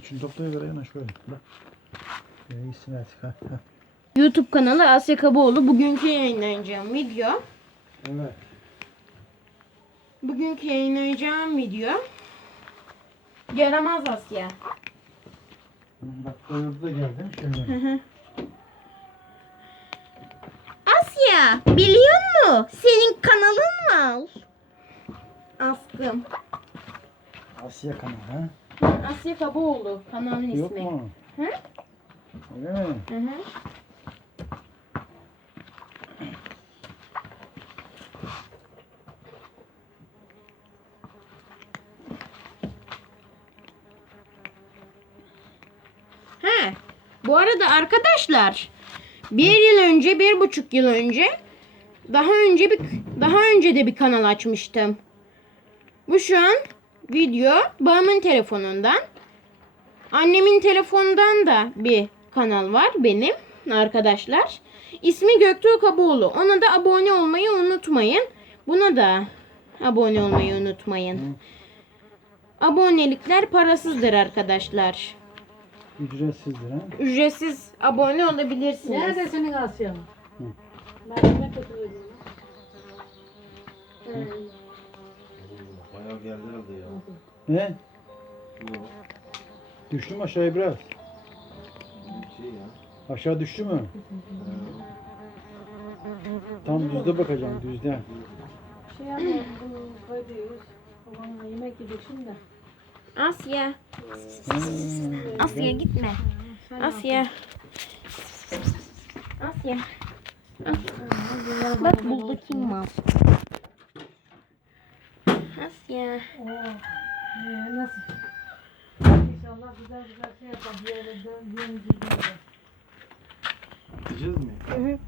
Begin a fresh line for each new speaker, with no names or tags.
Şunu topla göre yana şöyle. Bak. Şöyle gitsin artık. Ha, ha.
YouTube kanalı Asya Kabaoğlu. Bugünkü yayınlayacağım video.
Evet.
Bugünkü yayınlayacağım video. Yaramaz Asya.
Bak doyurdu da geldi. Şöyle.
Asya biliyor musun? Senin kanalın var. Astım.
Asya kanalı ha?
Asya Kabaoğlu kanalın
Yok
ismi.
mu?
Hı?
Öyle mi?
Hı hı. He, bu arada arkadaşlar bir yıl önce, bir buçuk yıl önce daha önce bir daha önce de bir kanal açmıştım. Bu şu an video babamın telefonundan. Annemin telefonundan da bir kanal var benim arkadaşlar. İsmi Göktuğ Kaboğlu. Ona da abone olmayı unutmayın. Buna da abone olmayı unutmayın. Abonelikler parasızdır arkadaşlar.
Ücretsizdir ha?
Ücretsiz abone olabilirsiniz.
Nerede senin Asya'm?
Hı.
Ben ne götürüyorum?
Geldi herhalde ya.
Ne?
Yok.
Düştü mü aşağıya biraz?
Bir şey ya.
Aşağı düştü mü? Tam düzde bakacağım düzde.
Şey yapalım, bu koyuyoruz. Babamla yemek yedik şimdi.
Asya.
Hmm,
Asya gitme. Asya. Asya. Bak burada kim var? Asya.
Oo, ee, nasıl? İnşallah güzel güzel şey yapalım. Bir yere dön, yeni gidiyoruz.
Gideceğiz mi?
Hı hı.